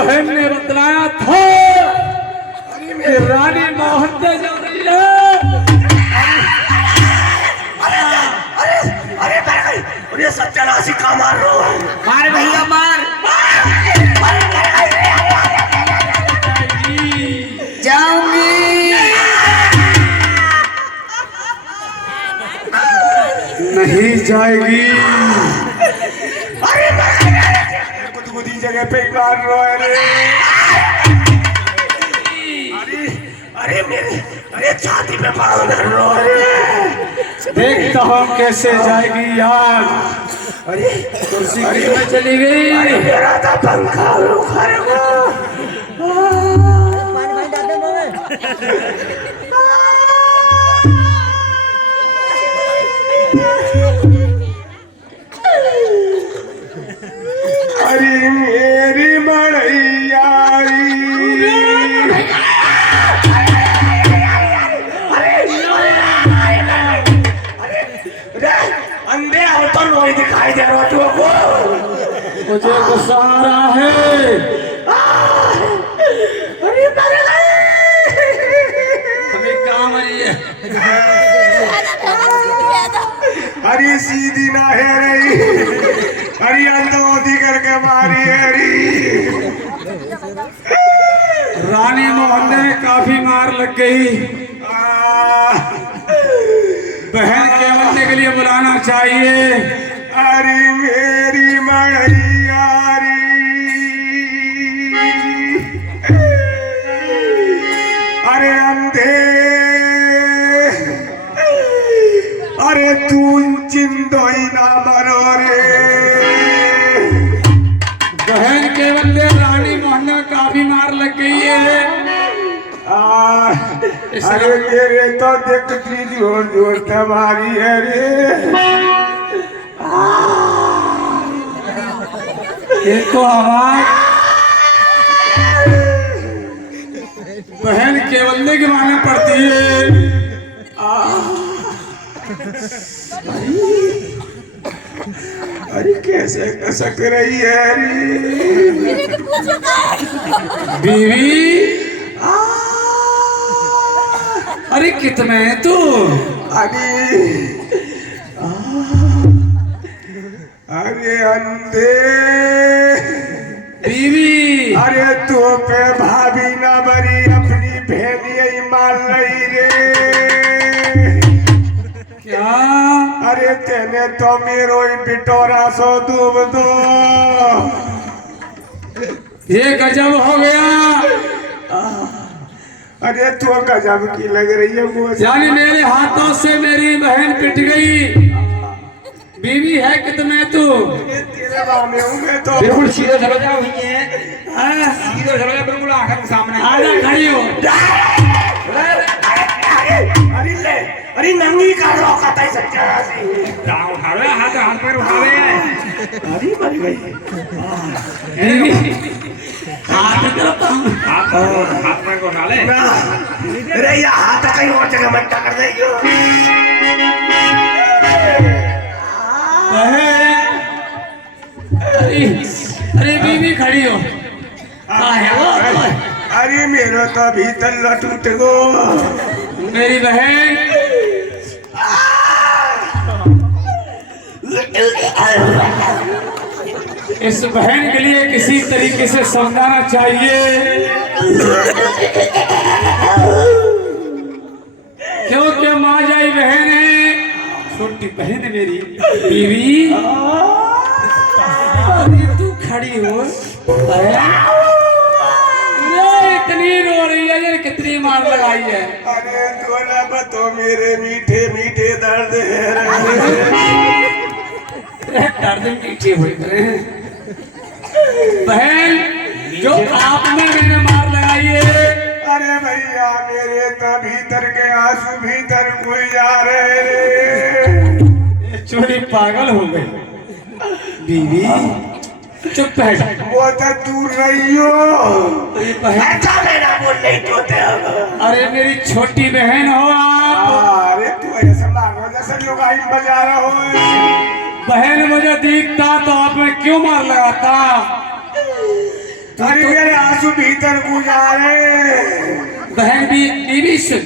बहन ने बतलाया था कि रानी मोहन से जा रही है। अरे सत्यानाशी का मार रो मार भैया मार जाऊंगी। नहीं जाएगी। अरे गुदगुदी जगह पे ही मार रो है रे। अरे मेरे अरे छाती पे पाँव धर रो है। देखता हूँ कैसे जाएगी यार। अरे कुर्सी में चली गई। अरे मेरा था पंखा रुखा रे। अरे मेरी मड़ैयारी अंधे हो तो नहीं दिखाई दे रहा तुमको। मुझे गुस्सा आ रहा है। अरे मर गए। अभी कहाँ मरी है? अरे सीधी ना है रही। अरे अंधोधी करके मारी है री। रानी मोहन ने काफी मार लग गई। बहन के बनने के लिए बुलाना चाहिए। अरे मेरी मड़ैयारी अरे अंधे अरे तू चिंदोई ना मरो रे। बहन के बंदे रानी मोहन ने काफी मार लग गई है। अरे मेरे तो देखती जोर जोर तुम्हारी है रे। ये तो आवाज बहन के बंदे के माने पड़ती है। अरे कैसे कसक रही है रे बीवी। अरे कितना है तू? अरे अंधे बीवी। अरे तू पे भाभी ना मरी अपनी बहन यही मार रही रे। क्या? अरे तेने तो मेरो ही बिटोरा सो दूब दो। ये गजब हो गया। अरे तू गजब की लग रही है मुझे। यानी मेरे हाथों से मेरी बहन पिट गई। बीवी है कितने तू? तेरे बामे हूँ मैं तो। बिल्कुल सीधे चलो जाओ सीधे चलो जाओ बिल्कुल आंखों के सामने आजा खड़ी हो। अरे ले अरे नंगी का रोका था सच्चासी। उठा ले हाथ हाथ पैर उठा ले। अरे मर गई। हाथ तरफ हाथ पैर को उठा ले। अरे ये हाथ कहीं और जगह मत कर दे। अरे बीवी खड़ी हो। है वो? अरे मेरा तो भीतर लटूट गो। मेरी बहन इस बहन के लिए किसी तरीके से समझाना चाहिए क्योंकि माँ जाई बहन है, छोटी बहन है मेरी बीवी। तू खड़ी हो इतनी रो रही है यार, कितनी मार लगाई है। अरे दोना तो मेरे मीठे मीठे दर्द है। दर्द मीठे हुए बहन जो आप में मैंने मार लगाई है। अरे भैया मेरे तो भीतर के आंसू भीतर खुल जा रहे रे। छोटी पागल हो गई बीवी। चुप है। वो तो दूर रही हो। अच्छा मेरा बोल नहीं तोते। अरे मेरी छोटी बहन हो आप। अरे तू ऐसा मारो जैसे लोग आई बजा रहा हो। बहन मुझे दिखता तो आप में क्यों मार लगाता। अरे मेरे आंसू भीतर को जा रहे। बहन बीवी सुन,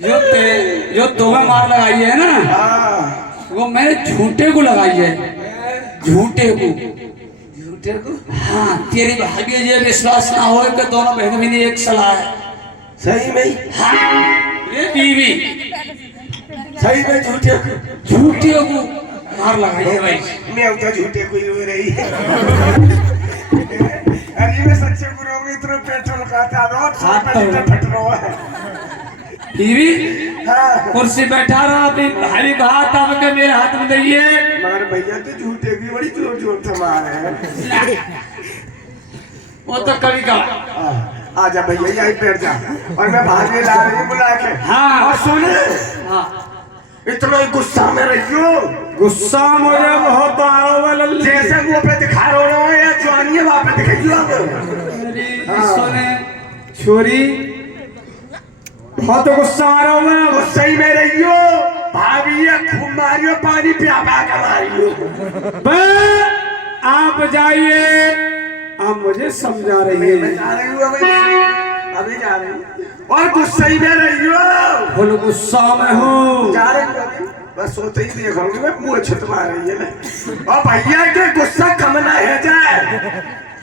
जो तुम्हें मार लगाई है ना, हाँ। वो मैंने झूठे को लगाई है, झूठे को। झूठे को? हाँ, तेरी भाभी ये विश्वास ना हो कि दोनों बहन भी एक सलाह है। सही में? हाँ, ये बीवी सही में झूठे को? झूठे को मार लगाई है भाई। मैं तो झूठे को ही हो रही है। अरे मैं सच्चे को रहूंगी इतना पेट्रोल खाता रोज फट रहा है। बीवी हाँ। कुर्सी बैठा रहा, अपनी भाभी का हाथ थाम के मेरे हाथ में दइए। मगर भैया तो झूठे की बड़ी जोर जोर थमा रहे हैं। वो तो कभी कहा। आजा भैया यही बैठ जा, और मैं भागे ला रही हूँ बुला के। हाँ। और सुन, हाँ, इतना ही गुस्सा में रहियो। गुस्सा मुझे बहुत आ रहा है लल्ली। जैसे मुंह पे दिखा रहा हो या जवानी है वहां पे दिखाइयो। सोने छोरी बहुत गुस्सा आ रहा हूँ। गुस्सा ही में रहियो। भाभी ये खूब मारियो, पानी पिया के मारियो। आप जाइए, आप मुझे समझा रही है। मैं जा रही हूँ अभी जा रही हूँ। और गुस्सा ही में रहियो। फुल गुस्सा में हूँ। जा रही हूँ अभी। बस सोते ही देखूंगी मैं, मुँह छुटवा रही है ना। और भैया के गुस्सा कम ना है जाए।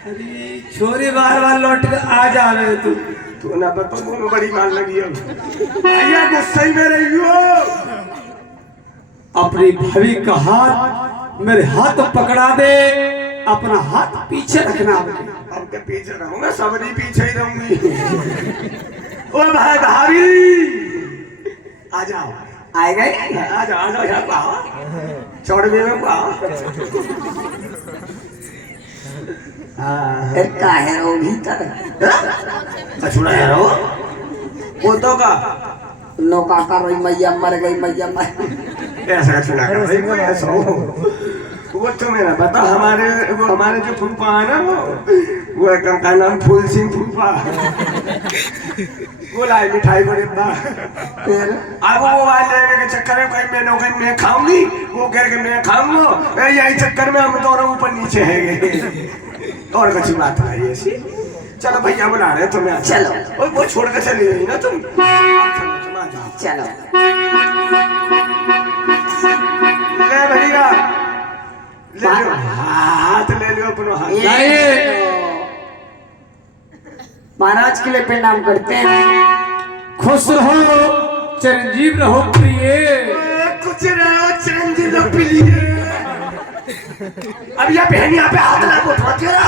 अरे छोरी बार बार लौट कर आ जा रहे तू। तू ना बता, मुँह बड़ी मार लगी है। भैया गुस्सा ही में रहियो। अपनी भाभी का हाथ मेरे हाथ पकड़ा दे, अपना हाथ पीछे रखना। अब के पीछे रहूंगा, सबरी पीछे ही रहूंगी। ओ भाई भाभी आ जाओ। आए गए? आ जाओ आ जाओ यहाँ पाओ, चौड़वे में पाओ। हाँ। का है वो भीतर कछुड़ा है रो। वो तो का नौका कर रही, मैया मर गई, मैया मर। ऐसा कछुड़ा कर रही कोई ऐसा हो। वो तो मेरा बता, हमारे जो फूफा है ना, वो एकदम का नाम फूल सिंह फूफा। वो लाई मिठाई को डिब्बा। अब वो लेने के चक्कर में कहीं मैं खाऊंगी, वो कह के मैं खाऊंगा। यही चक्कर में हम दोनों ऊपर नीचे हैं। और कुछ बात नहीं ऐसी। चलो भैया बुला रहे तुम्हें। चलो। वो छोड़ के चली गई ना तुम। चलो तुम आ जाओ। चलो ले भैया ले लो, हाथ ले लो अपना हाथ। महाराज के लिए प्रणाम करते हैं। खुश रहो, चिरंजीव रहो प्रिय। कुछ रहो चिरंजीव रहो प्रिय। अब यह बहन यहाँ पे हाथ ना उठवा तेरा।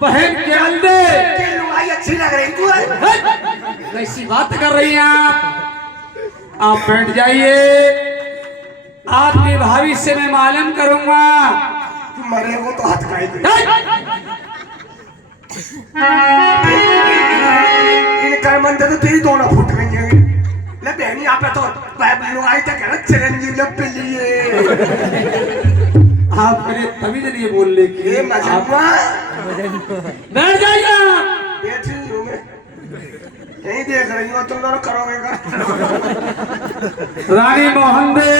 बहन के अंदे के लुगाई अच्छी लग रही तू है। कैसी बात कर रही हैं आप बैठ जाइए। आपकी भाभी से मैं मालूम करूंगा। मरे वो तो हाथ खाए इनका मन तो तेरी दोनों फूट गई है। ले बहन यहाँ पे तो लुगाई तक है ना चिरंजीव लब पे लिए। आप मेरे तभी तो नहीं बोलने की। ये मजा बैठ जाइए। बैठी हूँ मैं, यही देख रही हूँ। तुम दोनों करोगे का? रानी मोहन दे,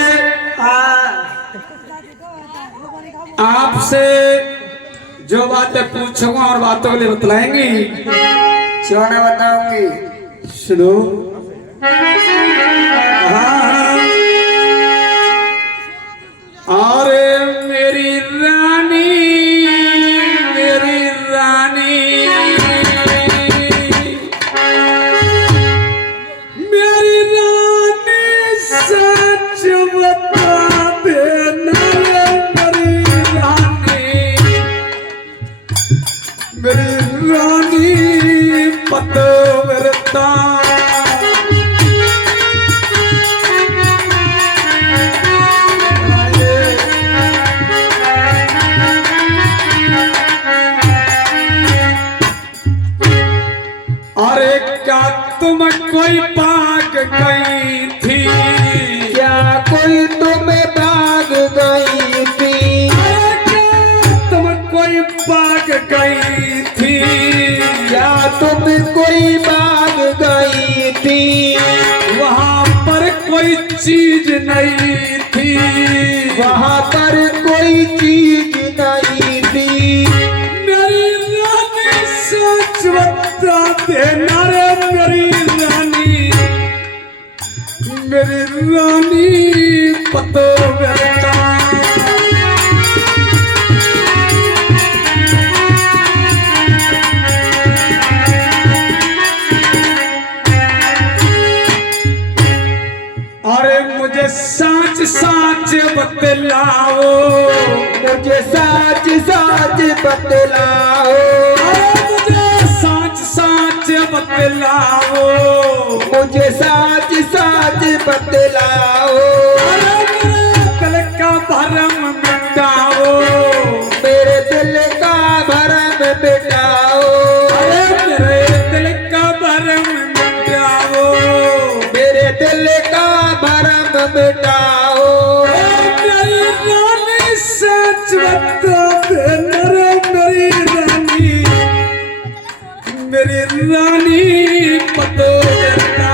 आपसे जो बातें पूछूंगा और बातों के लिए बतलाएंगी। क्यों ना बताऊंगी? सुनो। अरे मेरी रानी, मेरी रानी, मेरी रानी सच बता देना। मेरी रानी, मेरी रानी पतवरता। अरे क्या तुम कोई भाग गई थी? क्या कोई तुम्हें भाग गई थी? अरे क्या तुम कोई भाग गई थी? क्या तुम कोई भाग गई थी? वहाँ पर कोई चीज नहीं थी। वहाँ पर कोई चीज नहीं थी। मेरी बता देना रे मेरी रानी पतो बेटा। अरे मुझे साच साच बतलाओ, मुझे साच साच बतलाओ, मुझे साच साच बतलाओ, मुझे साच साच बतलाओ। मेरे दिल का भरम मिटाओ, मेरे दिल का भरम मिटाओ, मेरे दिल का भरम मिटाओ, मेरे दिल का भरम मिटाओ। मेरी रानी सच बता देना रे मेरी रानी पतो बेटा।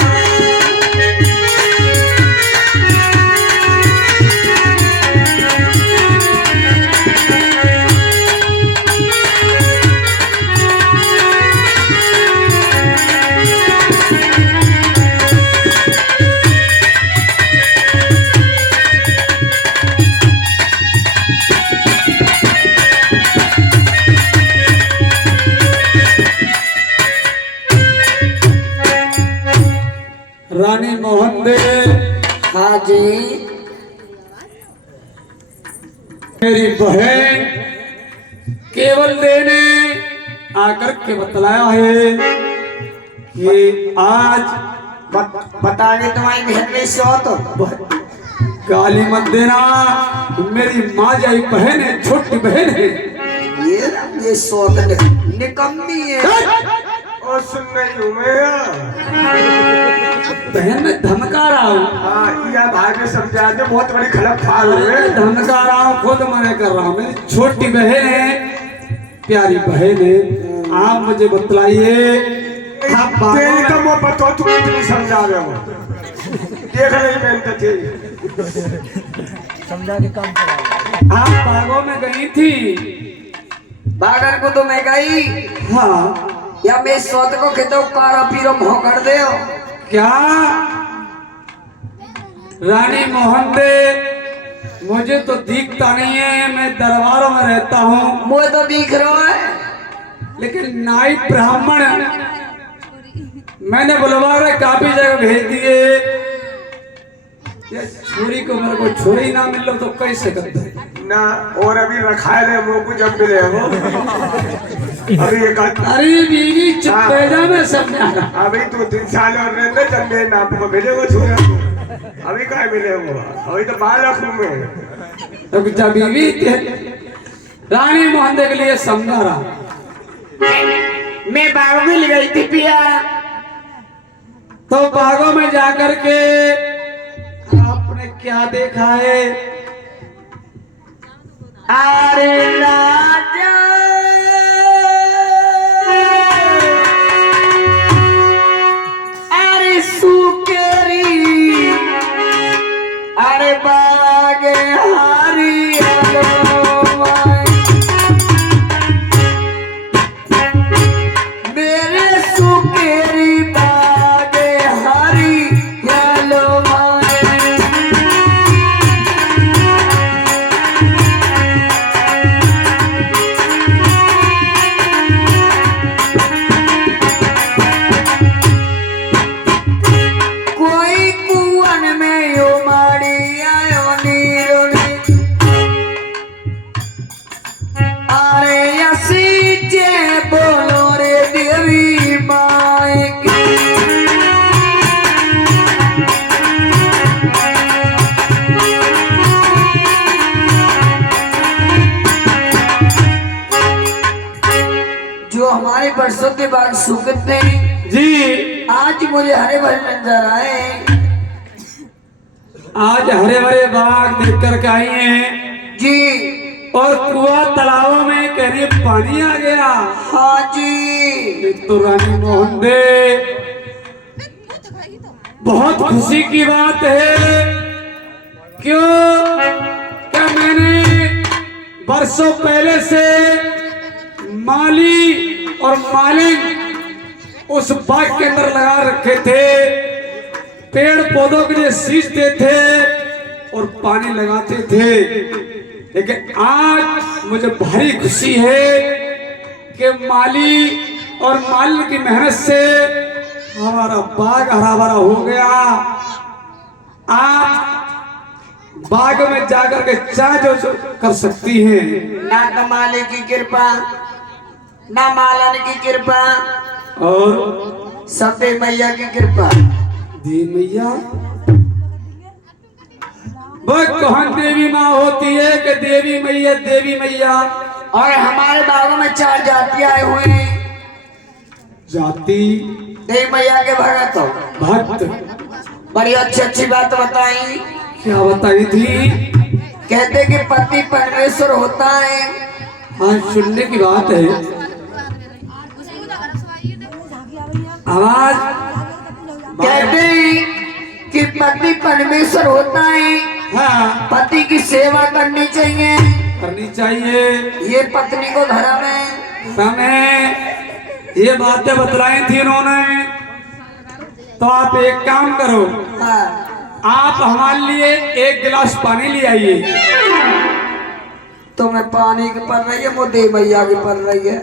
रानी मोहन दे, हाँ जी, मेरी बहन केवल देने आकर के बतलाया है कि आज बताने तुम्हारी बहन में सो तो गाली मत देना। मेरी माँ जाई बहन है, छोटी बहन है। ये सोत निकम्मी है। और सुन रही हूँ मैं। बहन में धमका रहा हूँ। हाँ, यह भाई ने समझा दे, बहुत बड़ी खलक फाड़ हुए। धमका रहा हूँ, खुद मना कर रहा हूँ। मेरी छोटी बहन है, प्यारी बहन है। आप मुझे बतलाइए, आप तेरी तो वो बतो, तुम इतनी समझा रहे हो। देख रही मेहनत थी। समझा के काम करा। आप बागों में गई थी? बागर को तो मैं गई, हाँ। या मैं सोत को खेतो कारा पीरो मोह कर दे हो। क्या रानी मोहन दे, मुझे तो दिखता नहीं है, मैं दरबारों में रहता हूँ। मुझे तो दिख रहा है, लेकिन नाई ब्राह्मण मैंने बुलवा रहे काफी जगह भेज दिए। ये छुरी को मेरे को छुरी ना मिल लो तो कैसे करते ना। और अभी रखा है मुँह को जब मिले वो। अभी एक अरे बीवी चुपेजा में समझा। अभी तो 3 साल और रहते जब मेरे नाम को मिले वो छुरा। अभी कहाँ मिले वो? अभी तो बालक हूँ मैं। तो जब बीवी रानी मोहन दे के लिए समझा रहा। मैं बागों में गई थी पिया, तो बागों में जाकर के आपने क्या देखा है? अरे राजा अरे सुकेरी अरे बागे हारी मेरे सुकेरी बागे हारी यालो बरसों के बाद सूखत नहीं जी। आज मुझे हरे भरे नजर आए। आज हरे भरे बाग देख कर के आई हैं जी। और कुआं तालाबों में कह रही पानी आ गया। हाँ जी। तो रानी मोहन दे, बहुत खुशी की बात है। क्यों? क्या मैंने बरसों पहले से माली और मालिक उस बाग के अंदर लगा रखे थे, पेड़ पौधों के लिए सींचते थे और पानी लगाते थे। लेकिन आज मुझे भारी खुशी है कि माली और माली की मेहनत से हमारा बाग हरा भरा हो गया। आप बाग में जाकर के चाय जो कर सकती हैं। ना तो माली की कृपा, ना मालन की कृपा, और सब देवी मैया की कृपा। देवी मैया वो कौन देवी माँ होती है कि देवी मैया? देवी मैया और हमारे बागों में 4 जातियां आए हुए हैं। जाति देवी मैया के भगत हो, भक्त। बड़ी अच्छी बात बताई। क्या बताई थी? कहते कि पति परमेश्वर होता है। हाँ, सुनने की बात है। आवाज कहते कि पति परमेश्वर होता है, हाँ, पति की सेवा करनी चाहिए। करनी चाहिए। ये पत्नी को घर में समय ये बातें बतलाई थी इन्होंने। तो आप एक काम करो, हाँ, आप हमारे लिए 1 गिलास पानी ले आइए। तुम्हें पानी की पड़ रही है, वो देवी मैया की पड़ रही है।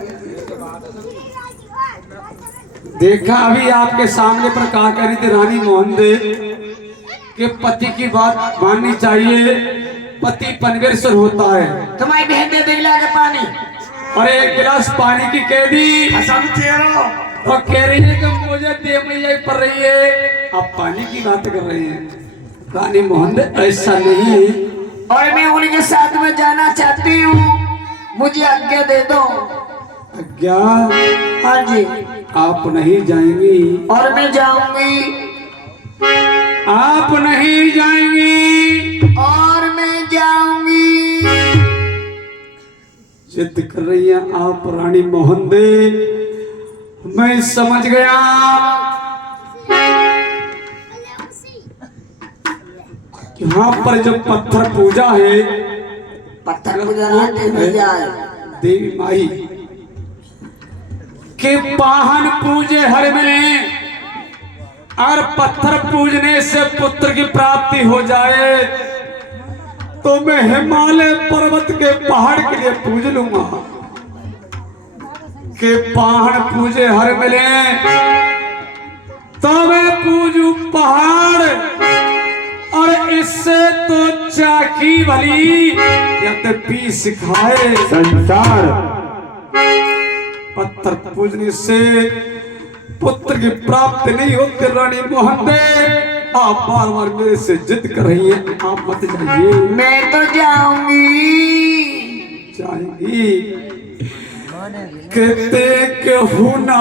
देखा अभी आपके सामने पर कहा कह रही थी रानी मोहन दे कि पति की बात माननी चाहिए, पति परमेश्वर होता है। तुम्हारी बहन दे दिला के पानी। और 1 गिलास पानी की कह दी और कह रही है कि मुझे देव मैया ही पड़ रही है। आप पानी की बात कर रहे हैं। रानी मोहन दे ऐसा नहीं, और मैं उनके साथ में जाना चाहती हूँ, मुझे आज्ञा दे दो। आज्ञा? हाँ जी। आप नहीं जाएंगी। और मैं जाऊंगी। आप नहीं जाएंगी। और मैं जाऊंगी। जिद कर रही है आप रानी मोहन दे। मैं समझ गया। यहाँ पर जो पत्थर पूजा है, पत्थर पूजा ना देवी मैया है। देवी माई के वाहन पूजे हर में, और पत्थर पूजने से पुत्र की प्राप्ति हो जाए तो मैं हिमालय पर्वत के पहाड़ के लिए पूज लूंगा। के पहाड़ पूजे हर मिले तो मैं पूजू पहाड़। और इससे तो चाकी भली या तो पी सिखाए संसार। पत्थर पूजने से पुत्र की प्राप्ति नहीं होती। रानी मोहन दे आप बार बार मेरे से जिद कर रही हैं, आप मत जाइए। मैं तो जाऊंगी। जाएंगी कहते कि हूं ना